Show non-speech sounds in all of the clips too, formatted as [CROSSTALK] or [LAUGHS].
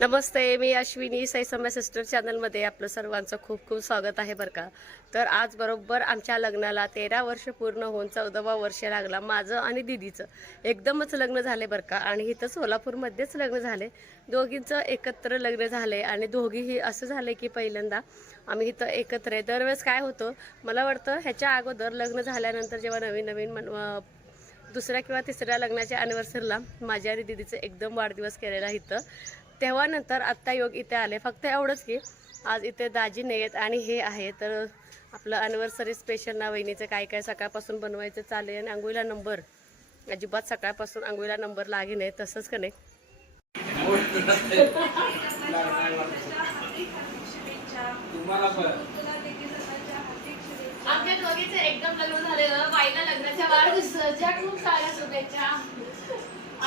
नमस्ते मी अश्विनी साई समय सिस्टर चॅनलमध्ये आपलं सर्वांचं खूप खूप स्वागत आहे बरं का. तर आज बरोबर आमच्या लग्नाला तेरा वर्ष पूर्ण होऊन चौदावा वर्ष लागला माझं आणि दिदीचं. एकदमच लग्न झाले बरं का आणि इथं सोलापूरमध्येच लग्न झाले. दोघींचं एकत्र लग्न झाले आणि दोघीही असं झाले की पहिल्यांदा आम्ही इथं एकत्र आहे. दरवेळेस काय होतं मला वाटतं ह्याच्या अगोदर लग्न झाल्यानंतर जेव्हा नवीन नवीन मन दुसऱ्या किंवा तिसऱ्या लग्नाच्या अॅनिव्हर्सरीला माझ्या आणि दिदीचं एकदम वाढदिवस केलेला इथं. तेव्हा नंतर आत्ता योग इथे आले. फक्त एवढंच की आज इथे दाजी नाही आहेत आणि हे आहे. तर आपलं अॅनिव्हर्सरी स्पेशल ना वहिनीचं काय काय सकाळपासून बनवायचं चालेल आणि आंघोळीला नंबर अजिबात सकाळपासून आंघोळीला नंबर लागे नाही. तसंच का नाही? एकदम लग्न झालेलं. बाईला लग्नाच्या वाढदिवसाच्या खूप साऱ्या शुभेच्छा.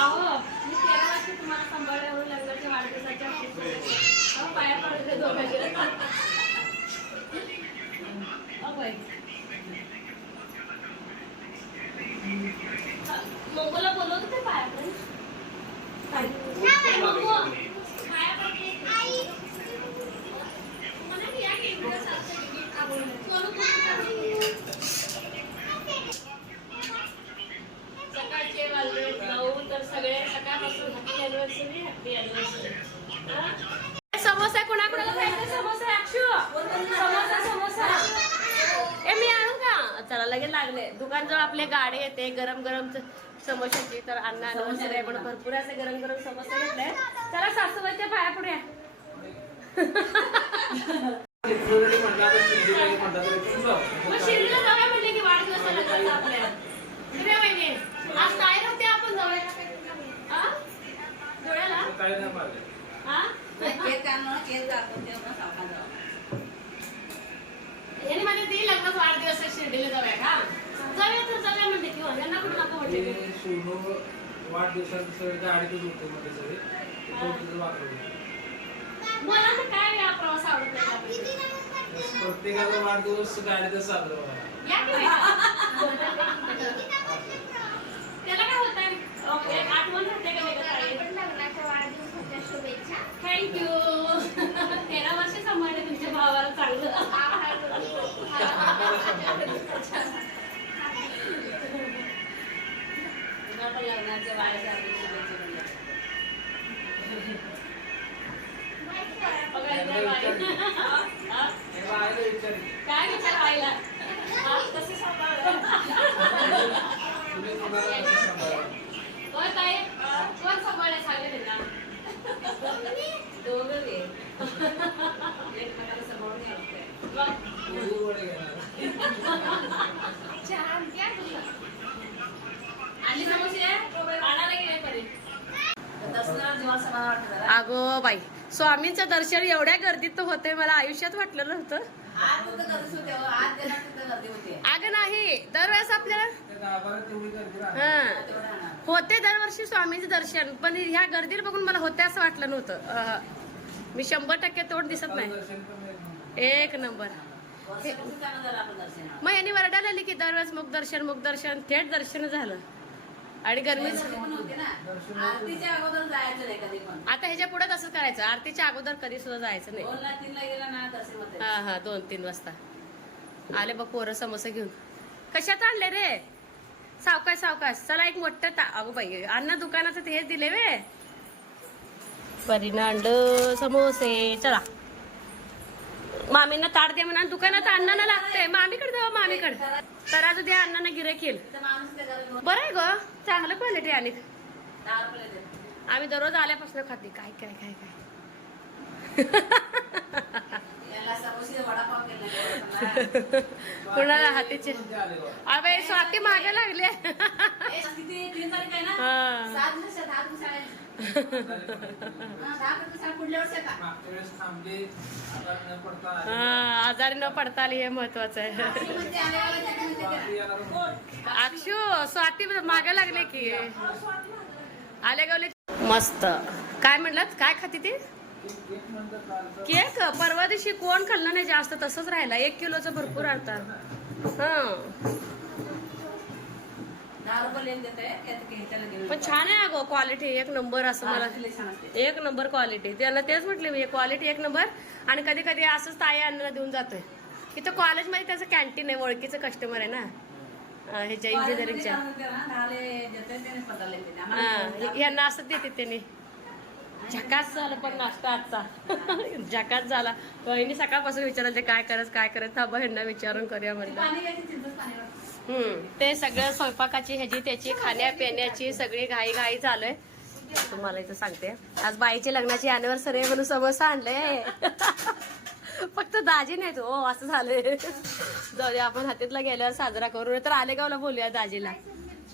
अहो मी तेरा वर्षी तुम्हाला सांभाळल्यावर लग्नाच्या वाढदिवसाच्या खूप शुभेच्छा अहो, पाया पडते दोघांच्या अहो, बाई. मोमोला बोलवतो ते पाया? सकाळचे वाजले नऊ तर सगळे सकाळपासून happy anniversary happy anniversary samosa कोणाकोणाला खायचा समोसा अक्षू समोसा समोसा. ए मी आणू का? चला लगेच लागले. दुकान जवळ आपले गाडी येते गरम गरम समोशाची. तर अन्न अॅनिव्हर्सरी आहे पण भरपूर असे गरम गरम समोसे घेतले. चला सासूबाईच्या पाया पुढे शिर्डीला जाऊया म्हणले की वाढदिवसाला आपल्या. आपण जाऊया. हा? काय नाही मारलं. हा? यांनी म्हणजे ती लग्नाचा वाढदिवस शिर्डीला जाऊया का जाऊया तर जाऊया म्हणते किंवा यांना कुठं नको म्हणजे ते शिवनो वाढदिवसाचं सगळे गाडीतच होते मध्ये सगळे ते कोणतं वापरलं. मला तर काय या प्रवास आवडत नाही. प्रत्येकाचा वाढदिवस गाडीतच साजरा व्हावा. या की बाई. [LAUGHS] त्याला काय होत आहे एक आठवण राहते का वेगळं काय थँक्यू तेरा वर्ष सांभाळले तुमच्या भावाला. चांगलं. हे? बाहेर विचारलं. काय विचार सांभाळाल? कोण ताई कोण सांभाळलं सांगेल त्यांना अगो बाई स्वामींचं दर्शन एवढ्या गर्दीत तर होते मला आयुष्यात वाटलं नव्हतं हो. अगं नाही दरवेळेस आपल्याला. हा. होते दरवर्षी स्वामींचं दर्शन पण ह्या गर्दीला बघून मला होते असं वाटलं नव्हतं. मी शंभर टक्के तोंड दिसत नाही. एक नंबर. मग यांनी वरडायला आली की दरवेळेस मुख दर्शन मुख दर्शन थेट दर्शन झालं. आणि गरमीच गर्दी पण होती ना. आरतीच्या अगोदर जायचं नाही कधी पण. आता ह्याच्या पुढे तसंच करायचं? आरतीच्या अगोदर कधी सुद्धा जायचं नाही. हा हा दोन तीन वाजता. आले बघ पोरं समोसे घेऊन. कशात आणले रे? सावकाश सावकाश. चला एक मोठं ता अगो बाई अन्न दुकानाचं ते हेच दिले वे. परीनं आणलं समोसे. चला. मामींना ताट दे म्हणा. दुकानात अन्नाना लागतंय. मामीकडे जाऊ मामीकडे. आज द्या अण्णांना गिरेक येईल. बरं आहे ग. चांगलं क्वालिटी आली आम्ही दररोज आल्यापासून खाते. काय काय काय काय [LAUGHS] याला समोसे वडापाव केला [LAUGHS] कुणाला हातीचे? अबे स्वाती मागे लागले हा. हा. हा, आजारी न पडता आली हे महत्वाचं आहे. अक्षू स्वाती मागे लागले की आले गवले मस्त काय म्हणलं काय खाती ती केक? परवा दिवशी कोण खाल्लं नाही जास्त? तसंच राहिला. एक किलोचं भरपूर हा. त्याला देऊ पण छान आहे अगो क्वालिटी एक नंबर असं मला एक नंबर क्वालिटी त्यांना तेच म्हटले मी क्वालिटी एक नंबर. आणि कधी कधी असंच ताई अण्णाला देऊन जातोय. इथं कॉलेजमध्ये त्याचं कॅन्टीन आहे ओळखीचं कस्टमर आहे ना? ह्याच्या इंजिनिअरिंगच्या यांना असं देते त्याने. झकास झालं पण नाश्ता आजचा. झकास झाला. वहिनी सकाळपासून विचारायला ते काय करायचं काय करायचं थांबा ह्यांना विचारून करूया म्हणलं. हम्म. ते सगळं स्वयंपाकाची ह्याची त्याची खाण्या पिण्याची सगळी घाई घाई आहे तुम्हाला इथं सांगते. आज बाईची लग्नाची अॅनिव्हर्सरी आहे म्हणून समोसा आणले फक्त दाजी नाहीत हो असं झालंय. जाऊ दे आपण हातीतला गेल्यावर साजरा करू. तर आलेगावला बोलूया दाजीला.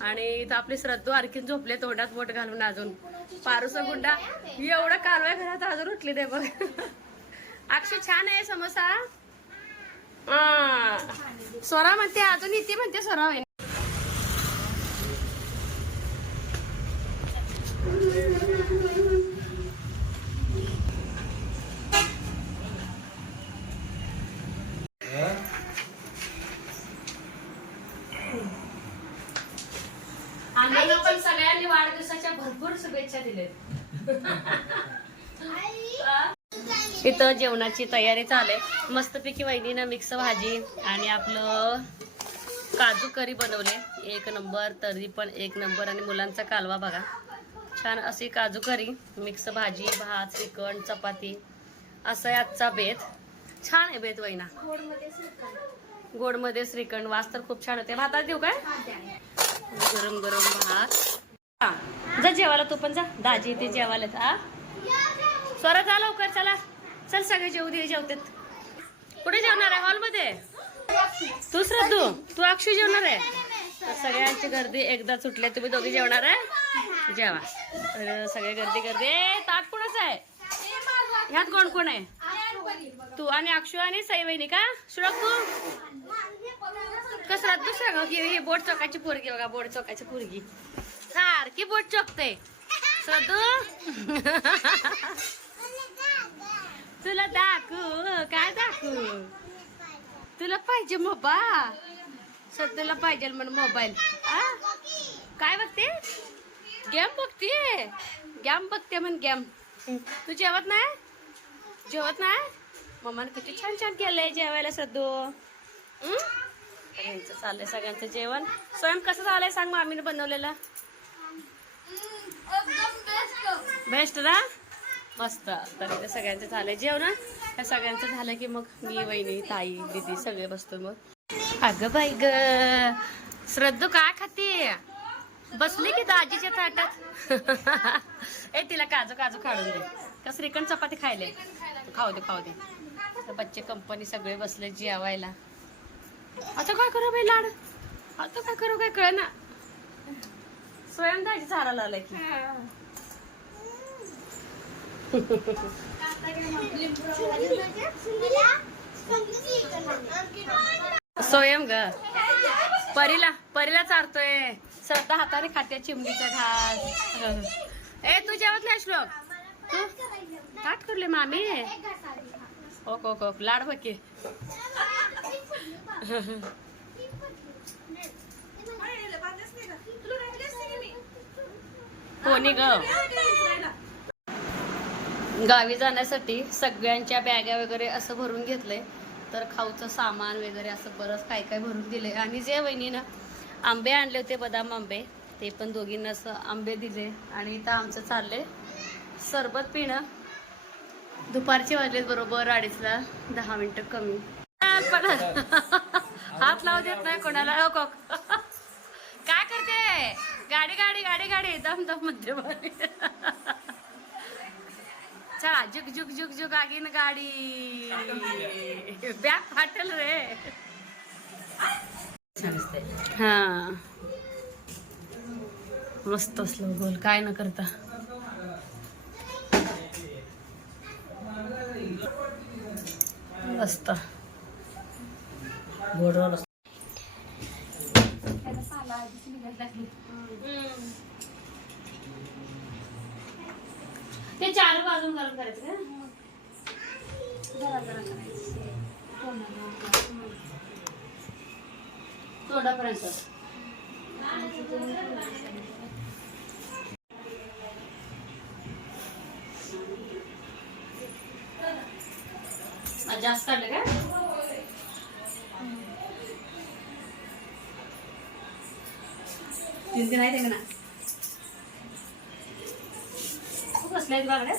आणि इथं आपली श्रद्धू आणखीन झोपले तोंडात बोट घालून अजून. पारूसा गुंडा एवढा कालवाय घरात अजून उठली ते बघ. अक्षय छान आहे समोसा. स्वरा म्हणते अजून इथे म्हणते स्वरा आहे आम्हाला पण सगळ्यांनी वाढदिवसाच्या भरपूर शुभेच्छा दिल्यात जेवणाची तयारी चालू आहे. मस्तपैकी वहिनीनं मिक्स भाजी आणि आपलं काजू करी बनवले. एक नंबर तरी पण एक नंबर आणि मुलांचा कालवा बघा. छान अशी काजू करी मिक्स भाजी भात श्रीखंड चपाती. असं आहे आजचा बेत. छान आहे बेत वहिना. गोडमध्ये श्रीखंड वास तर खूप छान होते भातात देऊ काय? गरम गरम भात. जा जेवायला तू पण जा. दाजी ते जेवायला जा स्वरा जा लवकर चला. चल सगळे जेवू दे जेवतात. कुठे जेवणार आहे? हॉलमध्ये? तू श्रद्धू तू. अक्षय जेवणार आहे? तर सगळ्यांची गर्दी एकदा सुटल्या तुम्ही दोघी जेवणार आहे? जेवा. तर सगळे गर्दी गर्दी. ए ताट आहे? ह्यात कोण कोण आहे? तू आणि अक्षू आणि साई वहिनी का? श्लोक तू कसं दुसरा सांग की बोट चौकाची पोरगी बघा बोट चौकाची पोरगी. सारखी बोट चौकते. श्रद्धू [LAUGHS] तुला दाखवू काय दाखवू? तुला पाहिजे मोबाईल? श्रद्धूला पाहिजे म्हणून मोबाईल. काय बघते? गेम बघते. गेम बघते म्हण गेम. तू जेवत नाही? जेवत नाही? मम्माने किती छान छान केलंय जेवायला? तर यांचं चाललंय सगळ्यांचं जेवण. स्वयं कसं झालंय सांग मामीने बनवलेलं? बेस्ट ना मस्त. तर इथे सगळ्यांचं झालंय. जेवण त्या सगळ्यांचं झालं की मग मी वहिनी ताई दिदी सगळे बसतो मग. अगं बाई ग श्रद्धू काय खाते? बसली की दाजीच्या ताटात? ए तिला काजू काजू काढून दे. का श्रीखंड चपाती खायले? खाऊ दे खाऊ दे. तर बच्चे कंपनी सगळे बसले जेवायला. आता काय करू बाई लाड? आता काय करू काय कळ ना स्वयं दाजी झाडाला आलाय की स्वयं ग. परीला परीला चारतोय. श्रद्धा हाताने खाते चिमणीचा घास. ए तू जेवत नाही श्लोक? तू? काट करले मामी. Okay okay okay. लाड बघे कोणी ग गावी जाण्यासाठी सगळ्यांच्या बॅगा वगैरे असं भरून घेतलंय. तर खाऊचं सामान वगैरे असं बरंच काय काय भरून दिले आणि जे वहिनीनं आंबे आणले होते बदाम आंबे ते पण दोघींना असं आंबे दिले. आणि इथं आमचं चाललंय सरबत पिणं. दुपारचे वाजलेत बरोबर अडीचला दहा मिनटं कमी. पण [LAUGHS] हात लावू देत नाही कोणाला. हो, [LAUGHS] काय करते? गाडी गाडी गाडी गाडी. दम दममध्ये [LAUGHS] चला जुग जुग जुग जुग आगीन गाडी. बॅग फाटल रे. हा. मस्त असलो गोल काय न करता. मस्त. गोडवा ते चार बाजून गरम करायचं का? तोंडापर्यंत. जास्त काढलं का? तीन ना खूप बसल्या आहेत बागड्या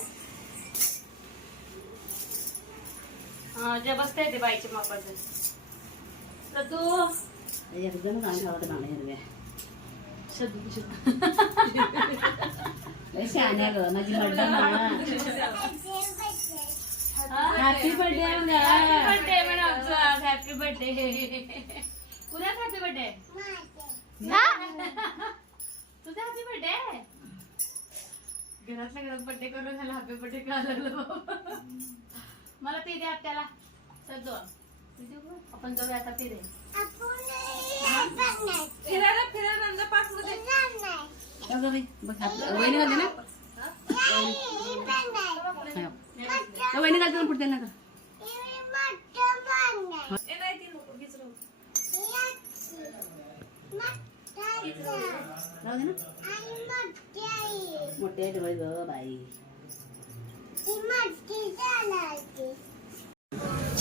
हा जे बसता येते बाईच्या मापाचं. तर तू एकदम हॅपी बर्थडे हॅपी बर्थडे कुणाच हॅपी बर्थडे तुझा हॅपी बर्थडे घरातल्या घरात बर्थडे करून झाला हॅपी बर्थडे कळालं मला पी दे त्याला चल जो आपण जाऊया आता पी दे. फिरायला फिरायला नंतर पाच मध्ये वहिनी घालते ना? वहिनी घालते ना पुढे ना राहू दे ना. मोठे डोळे ग बाई.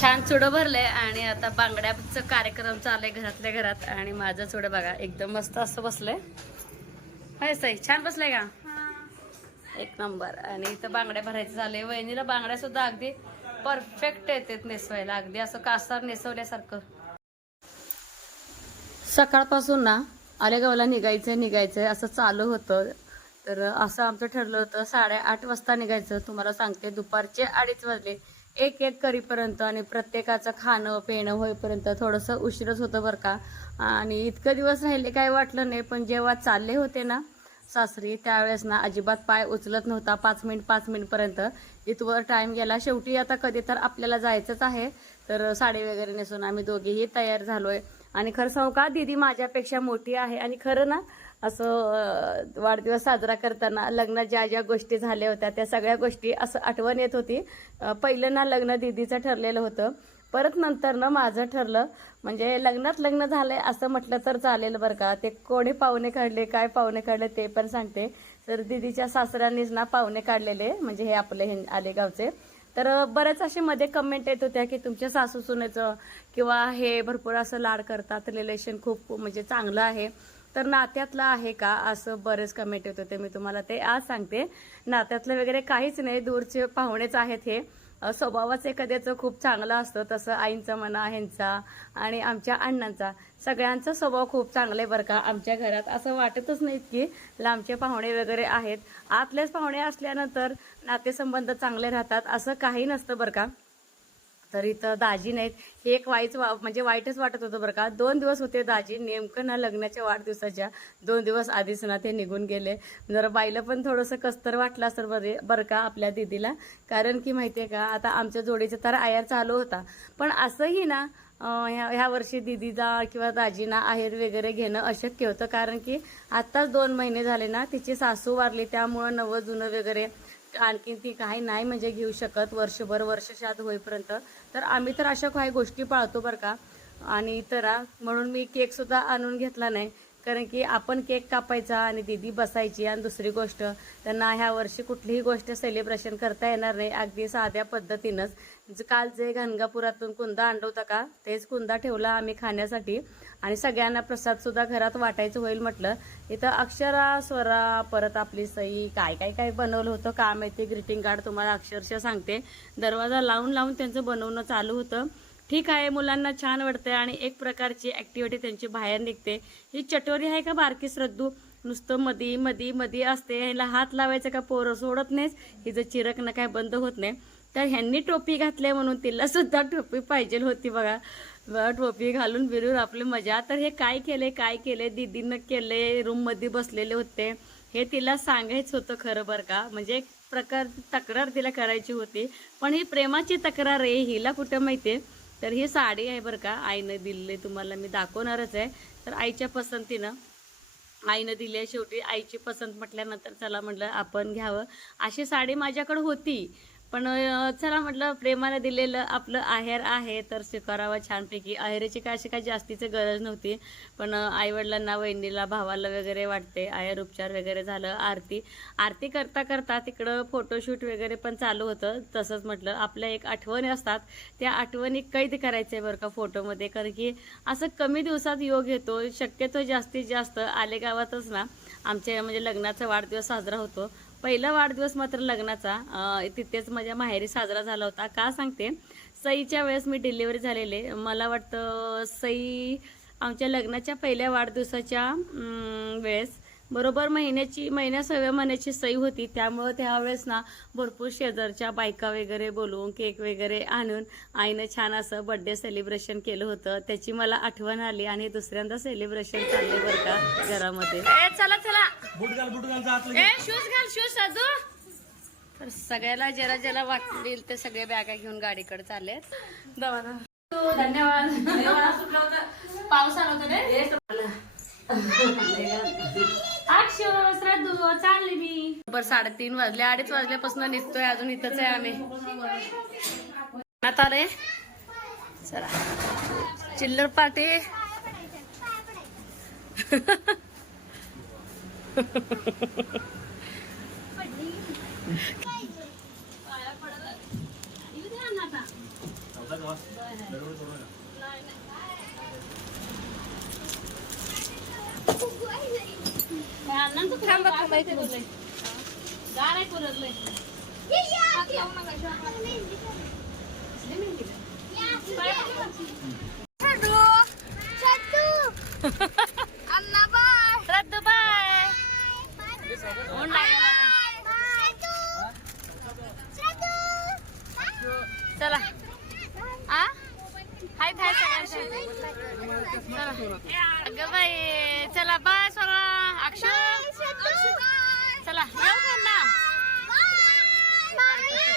छान चुडं भरलंय आणि आता बांगड्याचं कार्यक्रम चाललाय घरातल्या घरात आणि माझं चुडं बघा एकदम मस्त असं बसलंय. हाय सई छान बसलंय का? एक नंबर. आणि इथं बांगड्या भरायचं झालंय वहिनीला बांगड्या सुद्धा अगदी परफेक्ट येतात नेसवायला. अगदी असं कासार नेसवल्यासारखं. सकाळपासून ना आलेगावला निघायचं निघायचं असं चालू होतं. तर असं आमचं ठरलं होतं साडेआठ वाजता निघायचं. तुम्हाला सांगते दुपारचे अडीच वाजले. एक एक करीपर्यंत आणि प्रत्येकाचं खाणं पिणं होईपर्यंत थोडंसं उशीरच होतं बरं का. आणि इतकं दिवस राहिले काय वाटलं नाही पण जेव्हा चालले होते ना सासरी त्यावेळेस ना अजिबात पाय उचलत नव्हता. पाच मिनिट पाच मिनिटपर्यंत इथवर टाईम गेला. शेवटी आता कधी तर आपल्याला जायचंच आहे. तर साडी वगैरे नेसून आम्ही दोघेही तयार झालो आहे आणि खरं सांगू का दीदी माझ्यापेक्षा मोठी आहे आणि खरं ना असं वाढदिवस साजरा करताना लग्नात ज्या ज्या गोष्टी झाल्या होत्या त्या सगळ्या गोष्टी असं आठवण येत होती. पहिलं ना लग्न दीदीचं ठरलेलं होतं. परत नंतर ना माझं ठरलं म्हणजे लग्नात लग्न झालंय असं म्हटलं तर चालेल बरं का. ते कोणी पाहुणे काढले काय पाहुणे काढले ते पण सांगते. तर दीदीच्या सासऱ्यांनीच ना पाहुणे काढलेले म्हणजे हे आपले हे आलेगावचे. तर बरेच असे मध्ये कमेंट येत होत्या की तुमच्या सासू सुनेचं किंवा हे भरपूर असं लाड करतात रिलेशन खूप म्हणजे चांगलं आहे. तर नात्यातलं आहे का? असं बरेच कमेंट येत होते. मी तुम्हाला ते आज सांगते. नात्यातलं वगैरे काहीच नाही. दूरचे पाहुणेच आहेत हे. स्वभावच एखाद्याचं खूप चांगलं असतं तसं आईंचा म्हणा ह्यांचा आणि आमच्या अण्णांचा. सगळ्यांचा स्वभाव खूप चांगला आहे बरं का. आमच्या घरात असं वाटतच नाहीत की लांबचे पाहुणे वगैरे आहेत. आतलेच पाहुणे असल्यानंतर नातेसंबंध चांगले राहतात असं काही नसतं बरं का. तर इथं दाजी नाहीत. हे एक वाईच वा म्हणजे वाईटच वाटत होतं बरं का. दोन दिवस होते दाजी. नेमकं ना लग्नाच्या वाढदिवसाच्या दोन दिवस आधीच ना ते निघून गेले. जरा बाईला पण थोडंसं कसतर वाटलं असं बरे बरं का आपल्या दिदीला. कारण की माहिती आहे का आता आमच्या जोडीचा तर आयर चालू होता. पण असंही ना ह्या ह्या वर्षी दिदीला किंवा दाजीना आहेर वगैरे घेणं अशक्य होतं. कारण की आत्ताच दोन महिने झाले ना तिची सासू वारली. त्यामुळं नवं जुनं वगैरे आणखीन ती काही नाही म्हणजे घेऊ शकत वर्षभर वर्षशात होईपर्यंत. तर आम्ही तर अशा काही गोष्टी पाळतो बरं का. आणि तर म्हणून मी केकसुद्धा आणून घेतला नाही. कारण की आपण केक कापायचा आणि दिदी बसायची आणि दुसरी गोष्ट त्यांना ह्या वर्षी कुठलीही गोष्ट सेलिब्रेशन करता येणार नाही. अगदी साध्या पद्धतीनंच. काल जे घनगापुरातून कुंदा आणलं होता का तेच कुंदा ठेवला आम्ही खाण्यासाठी. आणि सगळ्यांना प्रसाद सुद्धा घरात वाटायचं होईल म्हटलं. इथं अक्षरा स्वरा परत आपली सई काय काय काय बनवलं होतं का माहिती ग्रीटिंग कार्ड तुम्हाला अक्षरशः सांगते. दरवाजा लावून लावून त्यांचं बनवणं चालू होतं. ठीक आहे मुलांना छान वाटतंय आणि एक प्रकारची ऍक्टिव्हिटी त्यांची बाहेर निघते. ही चटोरी आहे का बारकी श्रद्धू? नुसतं मधी मधी मधी असते. ह्याला हात लावायचं का पोरं सोडत नाहीच हिचं चिरकणं काय बंद होत नाही. तर ह्यांनी टोपी घातली म्हणून तिला सुद्धा टोपी पाहिजे होती बघा. टोपी घालून फिरून आपली मजा. तर हे काय केले काय केले? दीदीनं केले रूममध्ये बसलेले होते. हे तिला सांगायचं होतं खरं बरं का. म्हणजे एक प्रकार तक्रार तिला करायची होती. पण ही प्रेमाची तक्रार आहे हिला कुठं माहितीये? तर ही साडी आहे बरं का आईनं दिलेली तुम्हाला मी दाखवणारच आहे. तर आईच्या पसंतीनं आईनं दिली आहे शेवटी. आईची पसंत म्हटल्यानंतर चला म्हटलं आपण घ्यावं. अशी साडी माझ्याकडे होती. पण चला म्हटलं प्रेमाला दिलेलं आपलं आहेर आहे तर स्वीकारावं छानपैकी. आहेराची काय अशी काय जास्तीची गरज नव्हती पण आई वडिलांना वहिनीला भावाला वगैरे वाटते. आहेर उपचार वगैरे झालं आरती. आरती करता करता तिकडं फोटोशूट वगैरे पण चालू होतं. तसंच म्हटलं आपल्या एक आठवणी असतात. त्या आठवणी कैद करायचे बरं का फोटोमध्ये कारण की असं कमी दिवसात योग येतो शक्यतो जास्तीत जास्त आले गावातच ना. आमच्या म्हणजे लग्नाचा वाढदिवस साजरा होतो. पहिला वाढदिवस मात्र लग्नाचा. तिथेच माझ्या माहेरी साजरा झाला होता. का सांगते? सईच्या वेळेस मी डिलिव्हरी झालेले. मला वाटतं सई आमच्या लग्नाच्या पहिल्या वाढदिवसाच्या वेळेस बरोबर महिन्याची महिन्या सव्या महिन्याची सई होती. त्यामुळं त्यावेळेस ना भरपूर शेजारच्या बायका वगैरे बोलवून केक वगैरे आणून आईनं छान असं बड्डे सेलिब्रेशन केलं होतं. त्याची मला आठवण आली आणि दुसऱ्यांदा सेलिब्रेशन चालले बरं का घरामध्ये. चला बुट घाल बुट घाल जात ए शूज घाल शूज साजू. तर सगळ्याला ज्याला ज्याला वाटतील ते सगळे बॅगा घेऊन गाडीकडे चालले धन्यवाद. [LAUGHS] पाऊस आला होता रे. चालली मी. बरं साडेतीन वाजले. अडीच वाजल्यापासून निघतोय. अजून इथंच आहे आम्ही. आता आले चला. चिल्लर पार्टी. [LAUGHS] थांबा थांबा इथे बोलले गाणं कुरडलंय रद्द चला. आ? हाय हाय अगं बाई चला बाय सोरा अक्षर चला येऊ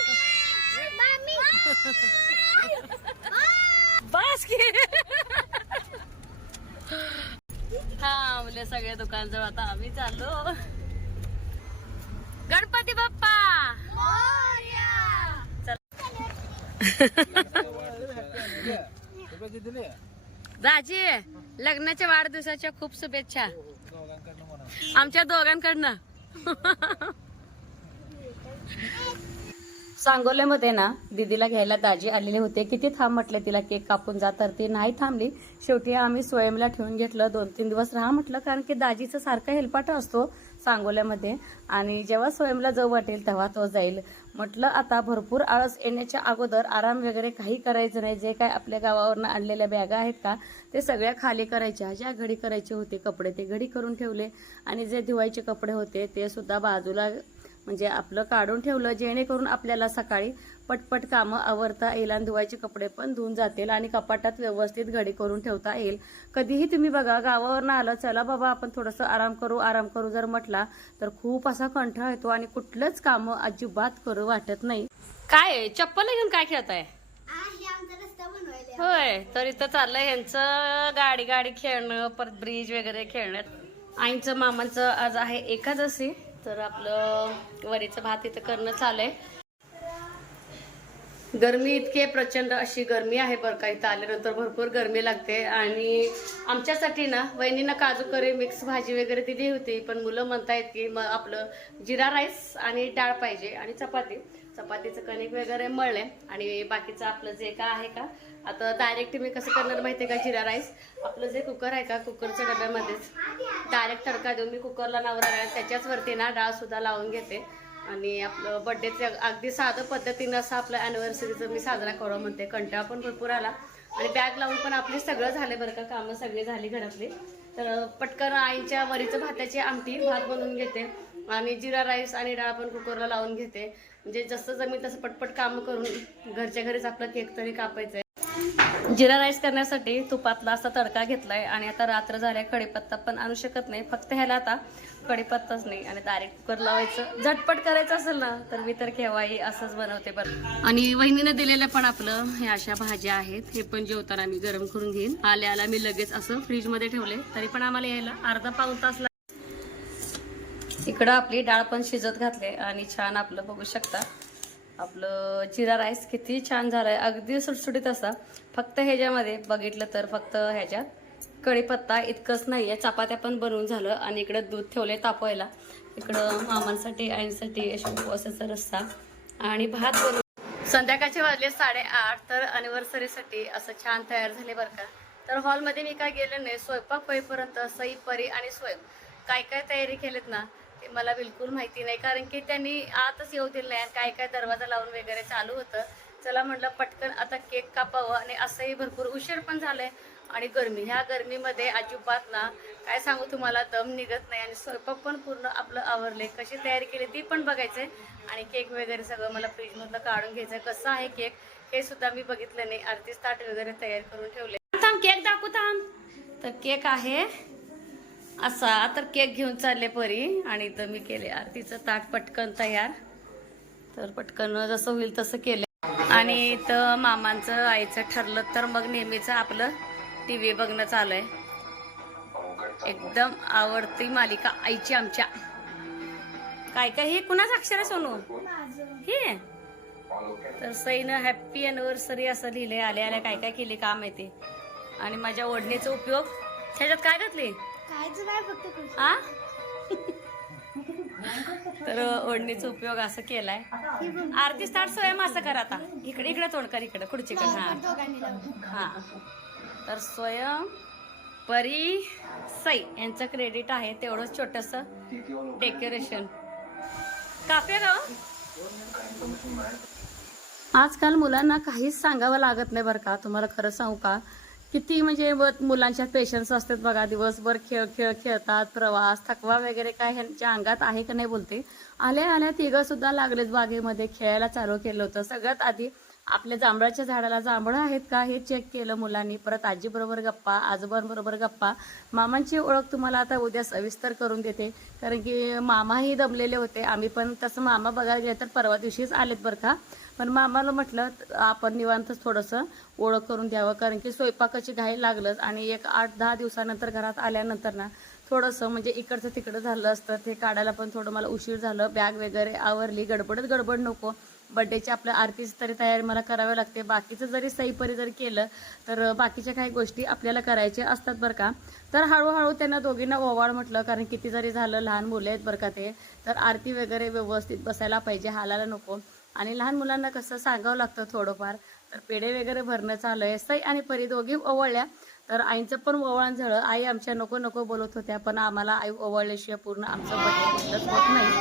बस की. हा मुले सगळे दुकानजवळ. आता आम्ही चाललो. गणपती बाप्पा! दाजी लग्नाच्या वाढदिवसाच्या खूप शुभेच्छा. आमच्या दोघांकडनं. सांगोल्यामध्ये ना दीदीला घ्यायला दाजी आलेले होते. किती थांब म्हटले तिला केक कापून जा तर ती नाही थांबली. शेवटी आम्ही स्वयंला ठेवून घेतलं. दोन तीन दिवस राहा म्हटलं कारण की दाजीचं सारखा हेलपाटा असतो. सांगोल्यामध्ये. आणि जेव्हा स्वयंला जाऊ वाटेल तेव्हा तो जाईल. म्हटलं आता भरपूर आळस येण्याच्या अगोदर आराम वगैरे काही करायचं नाही. जे काय आपल्या गावावरनं आणलेल्या बॅगा आहेत का ते सगळ्या खाली करायच्या. ज्या घडी करायचे होते कपडे ते घडी करून ठेवले. आणि जे धुवायचे कपडे होते ते सुद्धा बाजूला म्हणजे आपलं काढून ठेवलं जेणेकरून आपल्याला सकाळी पटपट कामं आवरता येईल आणि धुवायचे कपडे पण धुवून जातील आणि कपाटात व्यवस्थित घडी करून ठेवता येईल. कधीही तुम्ही बघा गावावरनं आलं चला बाबा आपण थोडंसं आराम करू आराम करू जर म्हटला तर खूप असा कंठाळ येतो आणि कुठलंच कामं अजिबात करू वाटत नाही. काय? चप्पल घेऊन काय खेळताय? होय तर इथं चाललंय ह्यांचं गाडी गाडी खेळणं परत ब्रिज वगैरे खेळण्यात. आईंचं मामांचं आज आहे एकादशी. तर आपलं वरीचं भात इथं करणं चालू आहे गरमी इतके प्रचंड अशी गरमी आहे बरं का इथं आल्यानंतर भरपूर गरमी लागते. आणि आमच्यासाठी ना वहिनीनं काजू करी मिक्स भाजी वगैरे दिली होती पण मुलं म्हणतायत की मग आपलं जिरा राईस आणि डाळ पाहिजे आणि चपाती. चपातीचं कणिक वगैरे मळले. आणि बाकीचं आपलं जे काय आहे का आता डायरेक्ट मी कसं करणार माहितीये का जिरा राईस आपलं जे कुकर आहे का कुकरच्या डब्यामध्येच. डायरेक्ट तडका देऊन मी कुकरला नवरा त्याच्याच वरती ना डाळसुद्धा लावून घेते. आणि आपलं बड्डेचं अगदी साधं पद्धतीनं असं आपलं अॅनिव्हर्सरीचं मी साजरा करू म्हणते. कंटाळा पण भरपूर आला. आणि बॅग लावून पण आपली सगळं झाले बरं का कामं सगळी झाली घरातली. तर पटकन आईच्या वरीचं भाताची आमटी भात बनवून घेते. आणि जिरा राईस आणि डाळ पण कुकरला लावून घेते. म्हणजे जसं जमीन तसं पटपट कामं करून घरच्या घरीच आपला केक तरी कापायचा आहे जिरा राईस करण्यासाठी तुपातला असा तडका घेतलाय आणि आता रात्र झाल्या कढीपत्ता पण आणू शकत नाही. फक्त ह्याला आता कढीपत्ताच नाही आणि डायरेक्ट कुकर लावायचं. झटपट करायचं असेल ना तर मी तर केव्हाही असंच बनवते बरं. आणि वहिनीनं दिलेलं पण आपलं हे अशा भाज्या आहेत. हे पण जेवताना मी गरम करून घेईन. आल्या आल्या मी लगेच असं फ्रीजमध्ये ठेवले. तरी पण आम्हाला यायला अर्धा पाऊन तास इकडं आपली डाळ पण शिजत घातले आणि छान आपलं बघू शकता. आपलं जिरा राईस किती छान झालाय. अगदी सुटसुटीत असा. फक्त ह्याच्यामध्ये बघितलं तर फक्त ह्याच्यात कढीपत्ता इतकंच नाही आहे चपात्या पण बनवून झालं आणि इकडं दूध ठेवले तापवायला. इकडं मामांसाठी आईंसाठी अशा उपवासाचा रस्सा आणि भात बनवून संध्याकाळचे वाजले साडेआठ तर अनिव्हर्सरीसाठी असं छान तयार झाले बरं का. तर हॉलमध्ये मी काय गेले नाही स्वयंपाक होईपर्यंत सई परी आणि स्वयं. काय काय तयारी केलेत ना ते मला बिलकुल माहिती नाही कारण की त्यांनी आतच येऊ दिलं नाही आणि काय काय दरवाजा लावून वगैरे चालू होतं. चला म्हटलं पटकन आता केक कापावं आणि असंही भरपूर उशीर पण झालंय आणि गरमी. ह्या गरमीमध्ये अजिबात ना काय सांगू तुम्हाला दम निघत नाही आणि स्वयंपाक पण पूर्ण आपलं आवरले कशी तयारी केली ती पण बघायचंय. आणि केक वगैरे सगळं मला फ्रीजमधलं काढून घ्यायचं कसं आहे केक हे सुद्धा मी बघितलं नाही. आरतीच ताट वगैरे तयार करून ठेवले थांब केक दाखवू थांब. तर केक आहे असा तर केक घेऊन चालले परी आणि इथं मी केले आरतीचं ताट पटकन तयार. तर पटकन जसं होईल तसं केलं. आणि इथं मामांचं आईचं ठरलं तर मग नेहमीचं आपलं टी व्ही बघणं चालू आहे एकदम आवडती मालिका आईची आमच्या. काय काय? हे कुणाचं अक्षर आहे सोनू? हे? तर सईनं हॅप्पी अनिव्हर्सरी असं लिहिले आले आल्या काय काय केले काम आहे ते आणि माझ्या ओढणीचा उपयोग. त्याच्यात काय घातले? कायच नाही फक्त आ? [LAUGHS] तर ओढणीचा उपयोग असं केलाय. आरती स्टार्ट स्वयं असं कर आता. इकडे इकडे तोंड कर इकडे खुर्चीकडे हा. दोघांनी लावून. हा. तर स्वयं परी सई यांचं क्रेडिट आहे तेवढंच छोटस डेकोरेशन काप्या का हो? आजकाल मुलांना काहीच सांगावं लागत नाही बरं का. तुम्हाला खरं सांगू का? किती म्हणजे मुलांच्या पेशन्स असतात बघा दिवसभर खेळ खेळ खेळतात प्रवास थकवा वगैरे काय ह्यांच्या अंगात आहे का नाही बोलते. आल्या आल्या तिघं सुद्धा लागलेत बागेमध्ये खेळायला चालू केलं होतं. सगळ्यात आधी आपल्या जांभळाच्या झाडाला जांभळं आहेत का हे चेक केलं मुलांनी. परत आजीबरोबर गप्पा आजोबांबरोबर गप्पा. मामांची ओळख तुम्हाला आता उद्या सविस्तर करून देते. कारण की मामाही दमलेले होते. आम्ही पण तसं मामा बघायला गेले तर परवा दिवशीच आलेत बरं का. पण मामाला म्हटलं आपण निवांतच थोडंसं ओळख करून द्यावं कारण की स्वयंपाकाची घाई लागलंच आणि एक आठ दहा दिवसानंतर घरात आल्यानंतर ना थोडंसं म्हणजे इकडचं तिकडं झालं असतं. ते काढायला पण थोडं मला उशीर झालं. बॅग वगैरे आवरली. गडबडच गडबड नको. बड्डेची आपल्या आरतीची तरी तयारी मला करावी लागते. बाकीचं जरी सईपरी जरी केलं तर बाकीच्या काही गोष्टी आपल्याला करायच्या असतात बरं का. तर हळूहळू त्यांना दोघींना ओवाळ म्हटलं कारण किती जरी झालं लहान मुलं आहेत बरं का ते तर आरती वगैरे व्यवस्थित बसायला पाहिजे. हालायला नको. आणि लहान मुलांना कसं सांगावं लागतं थोडंफार तर पेढे वगैरे भरणं चालू आहे. सई आणि परी दोघी ओवळल्या तर आईचं पण ओवाळण झालं. आई आमच्या नको नको बोलत होत्या पण आम्हाला आई ओवाळल्याशिवाय पूर्ण आमचं कुठलंच होत नाही.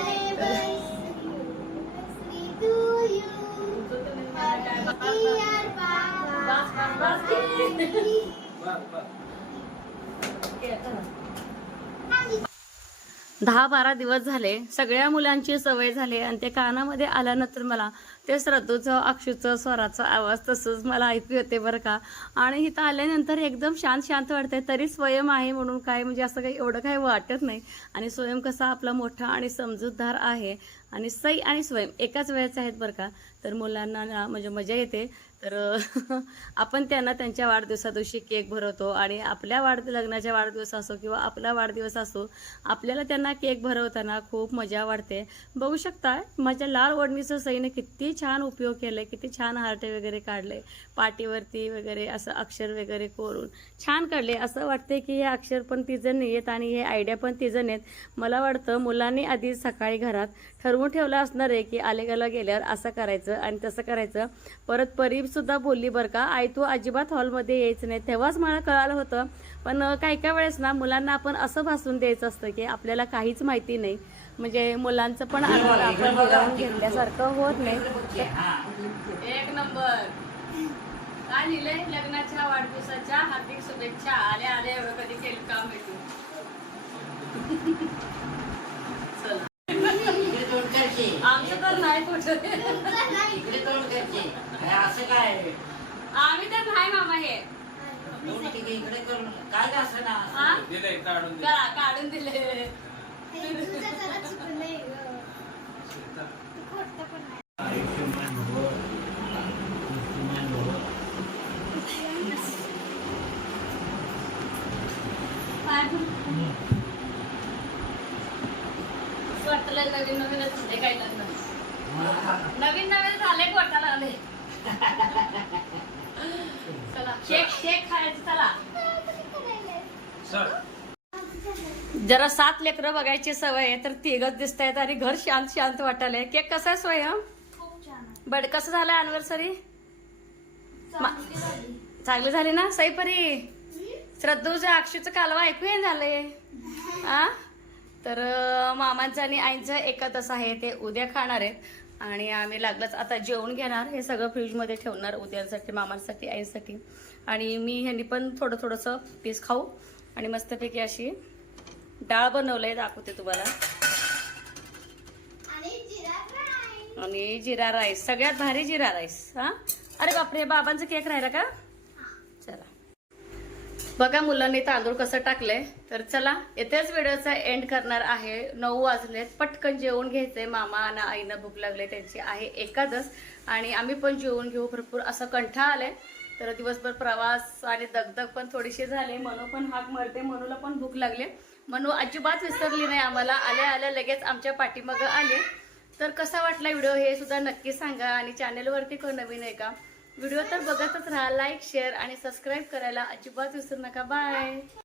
दहा बारा दिवस झाले सगळ्या मुलांची सवय झाली आणि ते कानामध्ये आल्यानंतर मला ते श्रद्धूचं अक्षूचं स्वराचा आवाज तसंच मला ऐकू येते बरं का. आणि इथं आल्यानंतर एकदम शांत शांत वाटते तरी स्वयं आहे म्हणून काय म्हणजे असं काही एवढं काही वाटत नाही. आणि स्वयं कसा आपला मोठा आणि समजूतदार आहे. आणि सई आणि स्वयं एकाच वेळेचे आहेत बरं का. तर मुलांना ना म्हणजे मजा येते. तर [LAUGHS] आपण त्यांना त्यांच्या वाढदिवसा दिवशी केक भरवतो आणि आपल्या वाढ लग्नाच्या वाढदिवस असो किंवा आपला वाढदिवस असो आपल्याला त्यांना केक भरवताना खूप मजा वाटते बघू शकता माझ्या लाल ओढणीचं सईने किती छान उपयोग केलाय किती छान हार्टे वगैरे काढले पाठीवरती वगैरे असं अक्षर वगैरे कोरून छान काढले. असं वाटते की हे अक्षर पण तिजन नाही आहेत आणि हे आयडिया पण तिजन आहेत मला वाटतं मुलांनी आधी सकाळी घरात ठरवून ठेवलं असणार आहे की आलेगाला गेल्यावर असं करायचं. आणि तसं करायचं. परत परीसुद्धा बोलली बरं का आई तू अजिबात हॉलमध्ये यायचं नाही. तेव्हाच मला कळालं होतं. पण काही काही वेळेस ना मुलांना आपण असं भासून द्यायचं असतं की आपल्याला काहीच माहिती नाही. म्हणजे मुलांचं पण आपण हिरावून घेतल्यासारखं होत नाही. एक नंबर. काय लिहिलंय? लग्नाच्या वाढदिवसाच्या हार्दिक शुभेच्छा. आले आले एवढं कधी केलं? काम करते आमचं तर नाही इकडे तोंड करते अरे असं काय? आम्ही तर नाही मामा हे. इकडे करून. काय गं असं ना हा? दिलंय काढून दिलं करा काढून दिले वाटलं नवीन झाले लग्न नवीन नवीन झालं चला केक केक खायचं चला. सर जरा सात लेकरं बघायची सवय आहे तर तिघच दिसत आहेत आणि घर शांत शांत वाटायलंय केक कसा आहे स्वयं? बड कसं झालं अनिव्हर्सरी चांगली झाली ना? सईपरी श्रद्धूचं अक्षूचं कालवा ऐकू येईन झालंय. आ? तर मामांचं आणि आईंचं एकादश आहे ते उद्या खाणार आहेत. आणि आम्ही लागलंच आता जेवण घेणार हे सगळं फ्रीजमध्ये ठेवणार उद्यासाठी मामांसाठी आईसाठी. आणि मी ह्यांनी पण थोडं थोडंसं पीस खाऊ. आणि मस्तपैकी अशी डाळ बनवलंय दाखवते तुम्हाला. आणि जिरा राईस. सगळ्यात भारी जिरा राईस हा? अरे बापरे बाबांचं केक राहिला का? बघा मुलांनी तांदूळ कसं टाकलंय. तर चला येथेच व्हिडिओचा एंड करणार आहे. नऊ वाजलेत. पटकन जेवून घ्यायचंय. मामा आणि आईनं भूक लागले त्यांची आहे एकादस. आणि आम्ही पण जेवून घेऊ. भरपूर असं कंठा आलाय. तर दिवसभर प्रवास आणि दगदग पण थोडीशी झाले. मनू पण हाक मरते. मनूला पण भूक लागली. मनू अजिबात विसरली नाही आम्हाला. आल्या आल्या लगेच आमच्या पाठीमागं आले. तर कसा वाटला व्हिडिओ हे सुद्धा नक्की सांगा. आणि चॅनलवरती कोण नवीन आहे का? व्हिडिओ तर बघतच राहा. लाईक शेअर आणि सबस्क्राईब करायला अजिबात विसरू नका. बाय